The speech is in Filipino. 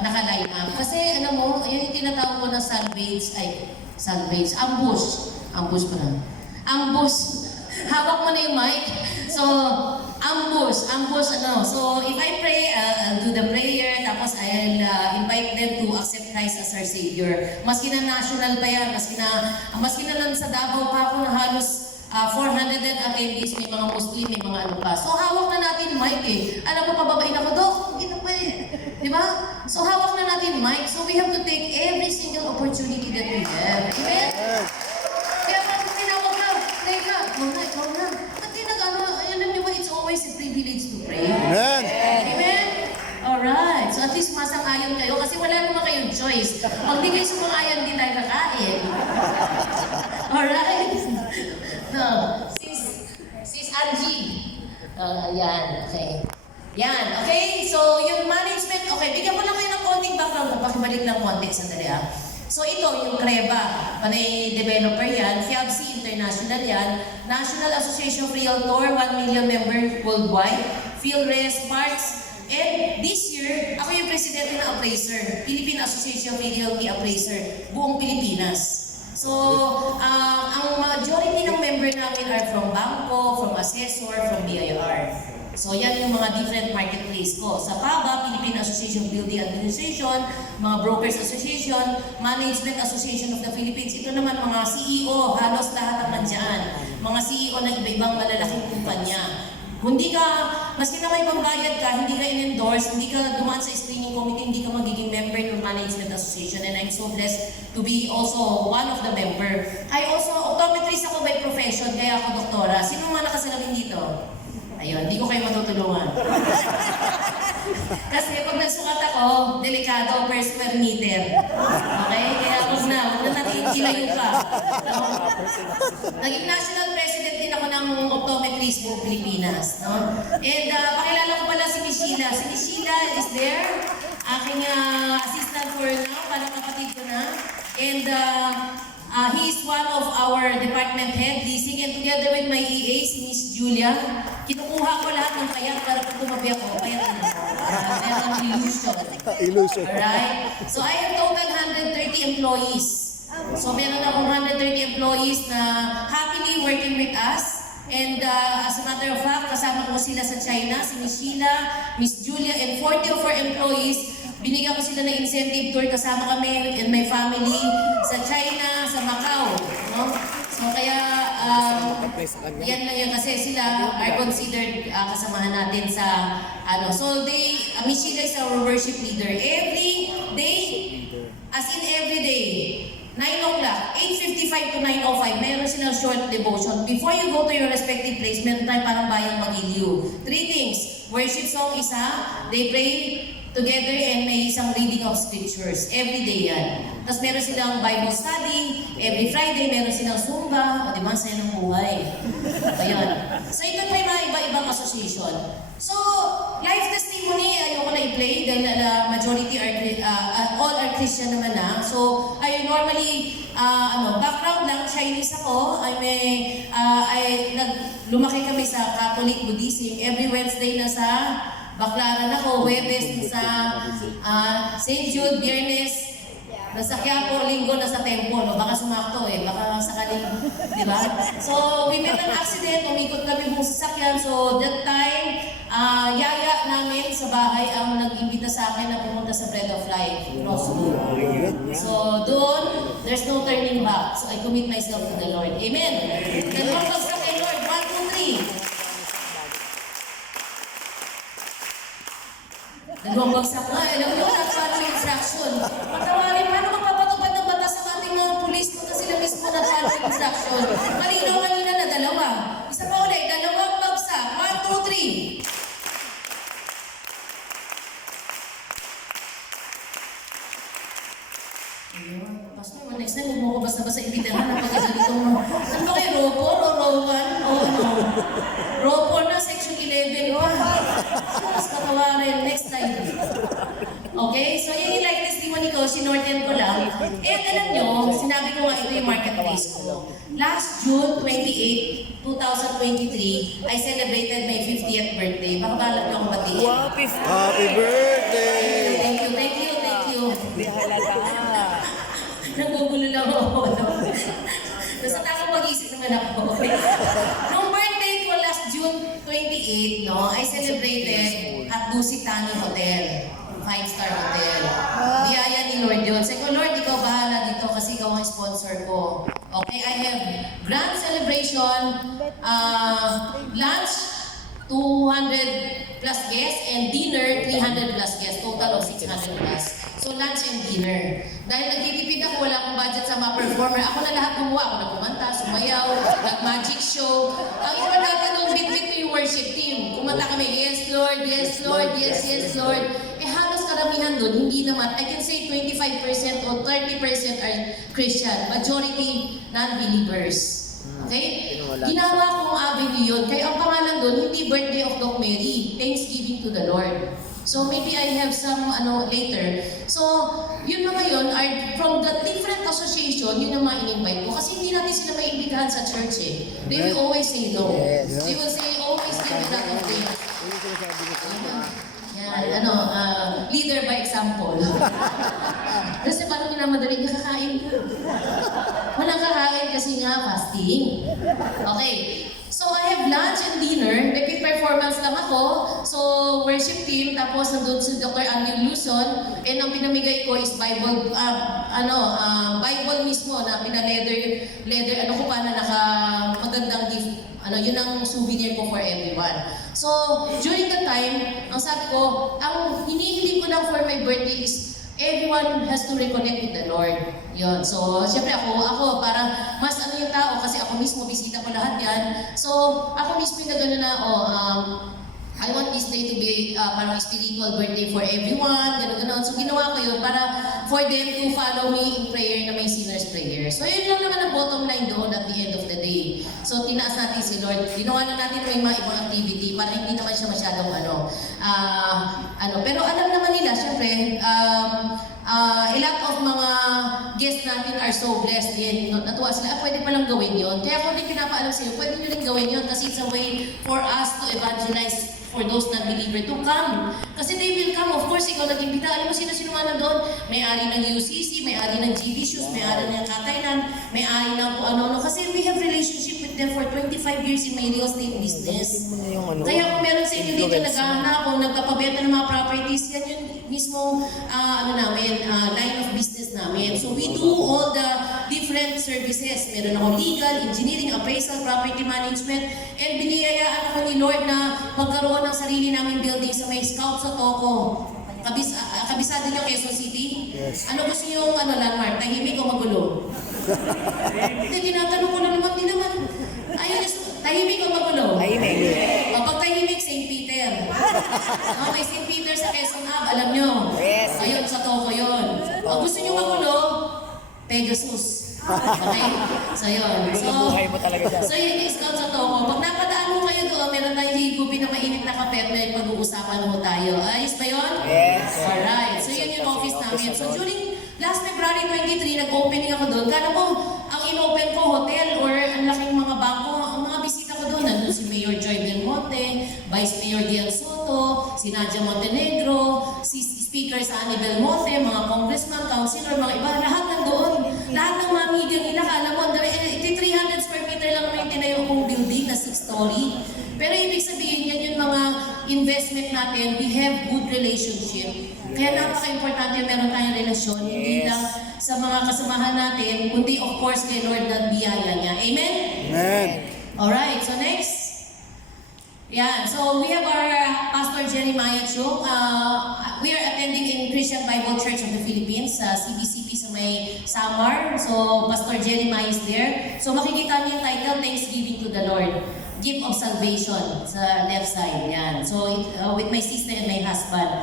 naka-line up. Kasi alam mo, yun yung tinatawag ko na ambush pa lang. Ambush. Hawak mo na yung mic. So, ambush, ano. So, if I pray, I'll do the prayer, tapos I'll invite them to accept Christ as our Savior. Maski na national pa yan, maski na lang sa Davao pa ako na halos 400 attendees, may mga Muslim, may mga ano pa. So, hawak na natin mic eh. Alam mo, pababain ako, Dok, ito pa eh. Diba? So, hawak na natin mic. So, we have to take every single opportunity that we have. Amen? Kaya pag tinawag na, pray ka, ikaw na. At alam niyo ba, it's always a privilege to pray. Amen! Amen? Alright. So, at least masang-ayon kayo kasi wala naman kayong choice. Pag di kayo sumang-ayon, di tayo kakain. Alright? So, sis Angie. Ayan, okay. Yan, okay? So, yung management, okay, bigyan ko lang kayo ng konting background. Pakibalik lang konti, sandali ah. So, ito, yung CREBA, panay developer yan, FIABC International yan, National Association of Realtor, 1 million member worldwide, PhilRes, Parks, and this year, ako yung presidente ng appraiser, Philippine Association of Realty Appraiser, buong Pilipinas. So, ang majority ng member namin are from Bangko, from Assessor, from BIR. So, yan yung mga different marketplace ko. Sa PABA, Philippine Association of Building Administration, mga Brokers Association, Management Association of the Philippines. Ito naman mga CEO, halos lahat ang nandiyan. Mga CEO ng iba-ibang malalaking kumpanya. Hindi ka, maski na may pambayad ka, hindi ka in-endorse, hindi ka dumaan sa screening committee, hindi ka magiging member ng Management Association. And I'm so blessed to be also one of the member. I also, optometrist ako by profession, kaya ako doktora. Sino mga nakasalamin dito? Ayun, hindi ko kayo matutulungan. Kasi pag nagsukat ako, delikado per square meter. Okay? Kaya huwag na natin kilayo pa. No? Naging national president din ako ng optometrist buong Pilipinas. No? And pakilala ko pala si Miss Sheila. Si Miss Sheila is there. Aking assistant for now, parang kapatid ko na. And he is one of our department head, leasing, and together with my EA, si Miss Julia, kinukuha ko lahat ng payat para pag tumabi ako, payat na ako. Meron ng illusion. Illusion. Alright? So I have total 130 employees. So meron akong 130 employees na happily working with us. And as a matter of fact, kasama ko sila sa China, si Miss Sheila, Miss Julia, and 40 of our employees. Binigyan ko sila ng incentive tour, kasama kami and my family sa China, sa Macau. No? So kaya, yan lang yun kasi sila are considered kasamahan natin sa, so Miss Sheila is our worship leader. Every day, as in every day, 9 o'clock, 8:55 to 9:05, meron silang short devotion. Before you go to your respective place, meron tayo parang bayang magiliw. 3 things. Worship song isa, they pray together and may isang reading of scriptures. Every day yan. Tapos meron silang Bible study. Every Friday, meron silang Zumba. O di ba, saya ng buhay. Ayun. So ito may mga iba-ibang association. So, life testimony, ayoko na i-play dahil majority are, all are Christian naman na. So, I normally, background lang, Chinese ako. Lumaki kami sa Catholic Buddhism. Every Wednesday na sa Baclaran ako, Webes sa St. Jude, Biyernes, nasa Quiapo, Linggo, nasa Tempo, no? Baka sumakto eh, baka sakaling, di ba? So, we met an accident, umikot kami buong sasakyan, so that time, yaya namin sa bahay ang nag-imbita sa akin na pumunta sa Bread of Life, Crossroad. So, doon, there's no turning back. So, I commit myself to the Lord. Amen? Then, Lord, sa kay Lord, 1, 2, 3. Dalawang bagsak nga, alam mo, nag-follow instruction. Patawarin, paano magpapatupad ng batas ng ating mga pulis mo na sila mismo nag-follow instruction? Malinaw kanina na dalawa. Isa pa ulit, dalawang bagsak. 1, 2, 3. Ayun, Pastor, next time, huwag mo ko basta-basta imbitahan na pagkaganitong ano ba kayo, Ropor o Rowan? O ano? Ropor na, section 11 pa. Mas katawarin, next time. Okay, so yun yung life testimony ko, sinorten ko lang. And alam nyo, sinabi ko nga ito yung marketplace ko. Last June 28, 2023, I celebrated my 50th birthday. Baka balak nyo akong batiin. Happy birthday! Thank you stunning hotel. 5-star hotel. Biyaya ni Lord yun. Sabi ko, Lord, ikaw bahala dito kasi ikaw ang sponsor ko. Okay, I have grand celebration, lunch, 200 plus guests, and dinner, 300 plus guests. Total of 600 plus. So, lunch and dinner. Dahil nagtitipid ako, wala akong budget sa mga performer. Ako na lahat gumawa. Ako na kumanta, sumayaw, nag-magic show. Ang importante nung bit-bit ko yung worship team. Kumanta kami, yes Lord, yes Lord, yes, yes Lord. Eh halos karamihan doon, hindi naman. I can say 25% or 30% are Christian. Majority non-believers. Okay? Ginawa kong avenue yun. Kaya ang pangalan doon, hindi birthday of Doc Mary. Thanksgiving to the Lord. So maybe I have some later. So, yun mga yun are from the different association, yun ang mga in-invite ko. Kasi hindi natin sila maimbitahan sa church eh. They will always say no. They will say always give it out of faith. Yan, leader by example. Kasi parang minamadali kakain ka. Walang kakain kasi nga fasting. Okay. So I have lunch and dinner. Repeat performance lang ako. So worship team, tapos nandun si Dr. Andy Luzon. And ang pinamigay ko is Bible, Bible mismo na leather, ko pa na magandang gift. Yun ang souvenir ko for everyone. So during the time, ang sabi ko, ang hinihiling ko lang for my birthday is everyone has to reconnect with the Lord. Yun. So, siyempre ako, para mas yung tao, kasi ako mismo, bisita ko lahat yan. So, ako mismo yung gano'n na, I want this day to be parang spiritual birthday for everyone, gano'n. So, ginawa ko yun para for them to follow me in prayer na may sinner's prayer. So, yun lang naman ang bottom line doon at the end of the day. So, tinaas natin si Lord. Ginawa na natin may mga ibang activity para hindi naman siya masyadong Pero alam naman nila, syempre, a lot of mga guests natin are so blessed din. Natuwa sila, pwede palang gawin yun. Kaya kung din pinapaalam sa iyo, pwede nyo rin gawin yun kasi it's a way for us to evangelize for those non-believer to come. Kasi they will come, of course, ikaw nag-imbita. Alam mo sino-sino nga nandun? May-ari ng UCC, may-ari ng GB Shoes, may-ari ng Kataylan, may-ari ng kung ano-ano. Kasi we have relationship with them for 25 years in my real estate business. Kaya kung meron sa inyo dito naghahanap, kung nagpapabenta ng mga properties, yan yung mismo line of business namin. So we do all the different services. Meron ako legal, engineering, appraisal, property management, and biniyayaan ako ni Lord na magkaroon ng sarili naming building sa may Scout sa Toco. Kabisado niyo Quezon City? Yes. Ano gusto niyo landmark? Tahimik o magulo? Hindi, tinatanong ko na naman, di naman. Ayun, tahimik o magulo? Tahimik. Pag tahimik, St. Peter. Okay, St. Peter sa Quezon Hub, alam niyo. Yes. Ayun, sa Toco yun. Pag gusto niyo magulo, Pegasus. Okay? So yun. So yun yung Scout sa Toco. Pag napadaan mo kayo doon, meron tayong higupin na mainit na kape at pag-uusapan mo tayo. Ayos ba yun? Yes. Alright. So yun yung office namin. So during last February 23, nag-opening ako doon. Kala mo, ang in-open ko, hotel or ang laking mga bangko, ang mga bisita ko doon, nandun si Mayor Joy Belmonte, Vice Mayor Dian Soto, si Nadia Montenegro, si Speaker sa Annie Belmonte, mga congressman, councilor, mga iba, lahat nandoon. Lahat ng mga media nila, kala mo, 300 square meter lang naman yung tinayo kong building na 6-story. Pero ibig sabihin yan yung mga investment natin, we have good relationship. Kaya napaka-importante meron tayong relasyon, hindi lang sa mga kasamahan natin, kundi of course kay Lord na biyaya niya. Amen? Amen. Alright, so next. Yeah, so we have our Pastor Jeremiah Chuk. We are attending in Christian Bible Church of the Philippines, CBCP sa may Samar. So Pastor Jeremiah is there. So makikita niyo yung title, Thanksgiving to the Lord. Gift of Salvation sa left side. Yan. So with my sister and my husband.